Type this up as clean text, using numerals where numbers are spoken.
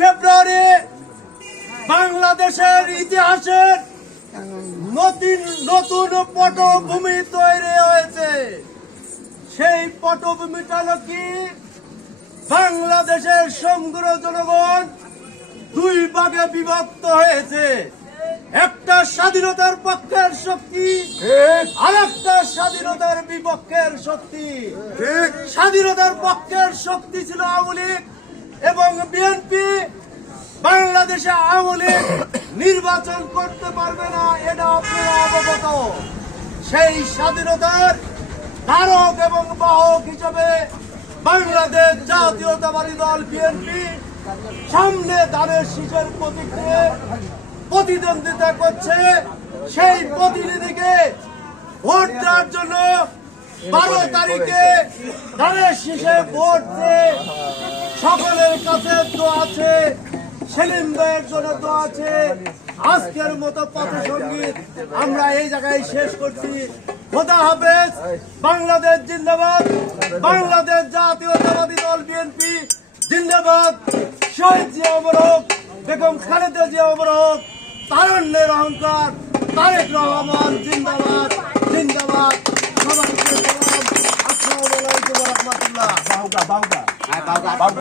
ফেব্রুয়ারি বাংলাদেশের ইতিহাসের নতুন পটভূমি তৈরি হয়েছে। সেই পটভূমিটা হলো কি, বাংলাদেশের সমগ্র জনগণ দুই ভাগে বিভক্ত হয়েছে। একটা স্বাধীনতার পক্ষের শক্তি, আর একটা স্বাধীনতার বিপক্ষের শক্তি। স্বাধীনতার পক্ষের শক্তি ছিল আওয়ামী লীগ এবং বিএনপি। বাংলাদেশে আওয়ামী লীগ নির্বাচন করতে পারবে না, এটা আপনারা অবগত। সেই স্বাধীনতার ধারক এবং বাহক হিসেবে বাংলাদেশ জাতীয়তাবাদী দল বিএনপি সামনে ধানের শীষের প্রতীক নিয়ে প্রতিদ্বন্দ্বিতা করছে। সেই প্রতিনিধিকে ভোট দেওয়ার জন্য 12 তারিখে ধানের শীষে ভোট দিয়ে সকলের কাছে দোয়া আছে, সেলিম ভাইয়ের জন্য দোয়া আছে। আজকের মতো পথে সঙ্গীত আমরা এই জায়গায় শেষ করছি। খোদা হাফেজ। বাংলাদেশ জিন্দাবাদ। বাংলাদেশ জাতীয়তাবাদী দল বিএনপি জিন্দাবাদ। শহীদ জিয়া অমর হোক, বেগম খালেদা জিয়া অমর হোক, তারুণ্যের অহংকার তারেক রহমান জিন্দাবাদ জিন্দাবাদ। সবাইকে আসসালামু আলাইকুম ওয়া রাহমাতুল্লাহ।